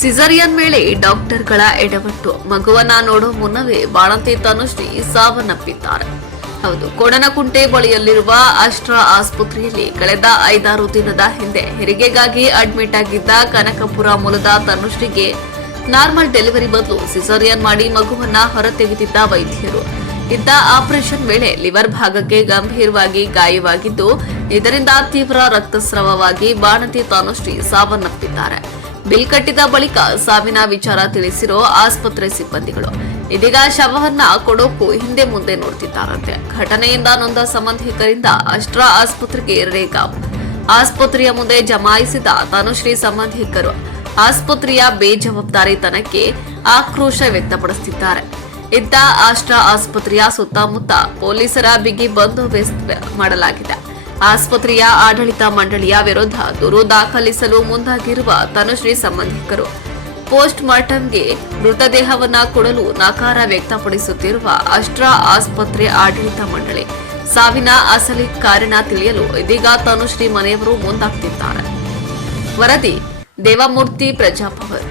Caesarean ವೇಳೆ ಡಾಕ್ಟರ್ಗಳ ಎಡವಟ್ಟು. ಮಗುವನ್ನ ನೋಡೋ ಮುನ್ನವೇ ಬಾಣಂತಿ ತನುಶ್ರೀ ಸಾವನ್ನಪ್ಪಿದ್ದಾರೆ. ಹೌದು, ಕೊಡನಕುಂಟೆ ಬಳಿಯಲ್ಲಿರುವ ಅಷ್ಟ್ರಾ ಆಸ್ಪತ್ರೆಯಲ್ಲಿ ಕಳೆದ ಐದಾರು ದಿನದ ಹಿಂದೆ ಹೆರಿಗೆಗಾಗಿ ಅಡ್ಮಿಟ್ ಆಗಿದ್ದ ಕನಕಪುರ ಮೂಲದ ತನುಶ್ರೀಗೆ ನಾರ್ಮಲ್ ಡೆಲಿವರಿ ಬದಲು ಸಿಸರಿಯನ್ ಮಾಡಿ ಮಗುವನ್ನ ಹೊರತೆಗೆದಿದ್ದ ವೈದ್ಯರು. ಇದ್ದ ಆಪರೇಷನ್ ವೇಳೆ ಲಿವರ್ ಭಾಗಕ್ಕೆ ಗಂಭೀರವಾಗಿ ಗಾಯವಾಗಿದ್ದು, ಇದರಿಂದ ತೀವ್ರ ರಕ್ತಸ್ರಾವವಾಗಿ ಬಾಣತಿ ತನುಶ್ರೀ ಸಾವನ್ನಪ್ಪಿದ್ದಾರೆ. ಬಿಲ್ ಕಟ್ಟಿದ ಬಳಿಕ ಸಾವಿನ ವಿಚಾರ ತಿಳಿಸಿರೋ ಆಸ್ಪತ್ರೆ ಸಿಬ್ಬಂದಿಗಳು. ಇದೀಗ ಶವವನ್ನ ಕೊಡೋಕು ಹಿಂದೆ ಮುಂದೆ ನೋಡ್ತಿದ್ದಾರಂತೆ. ಘಟನೆಯಿಂದ ನೊಂದ ಸಂಬಂಧಿಕರಿಂದ ಅಷ್ಟ್ರಾ ಆಸ್ಪತ್ರೆಗೆ ರೇಖಾ ಆಸ್ಪತ್ರೆಯ ಮುಂದೆ ಜಮಾಯಿಸಿದ ತನುಶ್ರೀ ಸಂಬಂಧಿಕರು ಆಸ್ಪತ್ರೆಯ ಬೇಜವಾಬ್ದಾರಿತನಕ್ಕೆ ಆಕ್ರೋಶ ವ್ಯಕ್ತಪಡಿಸುತ್ತಿದ್ದಾರೆ ಇದ್ದ ಆಸ್ಟ್ರಾ ಆಸ್ಪತ್ರೆಯ ಸುತ್ತಮುತ್ತ ಪೊಲೀಸರ ಬಿಗಿ ಬಂದೋಬಸ್ತ್ ಮಾಡಲಾಗಿದೆ. ಆಸ್ಪತ್ರೆಯ ಆಡಳಿತ ಮಂಡಳಿಯ ವಿರುದ್ಧ ದೂರು ದಾಖಲಿಸಲು ಮುಂದಾಗಿರುವ ತನುಶ್ರೀ ಸಂಬಂಧಿಕರು. ಪೋಸ್ಟ್ ಮಾರ್ಟಂಗೆ ಮೃತದೇಹವನ್ನ ಕೊಡಲು ನಕಾರ ವ್ಯಕ್ತಪಡಿಸುತ್ತಿರುವ ಅಷ್ಟ್ರಾ ಆಸ್ಪತ್ರೆ ಆಡಳಿತ ಮಂಡಳಿ. ಸಾವಿನ ಅಸಲಿ ಕಾರಣ ತಿಳಿಯಲು ಇದೀಗ ತನುಶ್ರೀ ಮನೆಯವರು ಮುಂದಾಗ್ತಿದ್ದಾರೆ. ವರದಿ ದೇವಮೂರ್ತಿ ಪ್ರಜಾಪವರ್.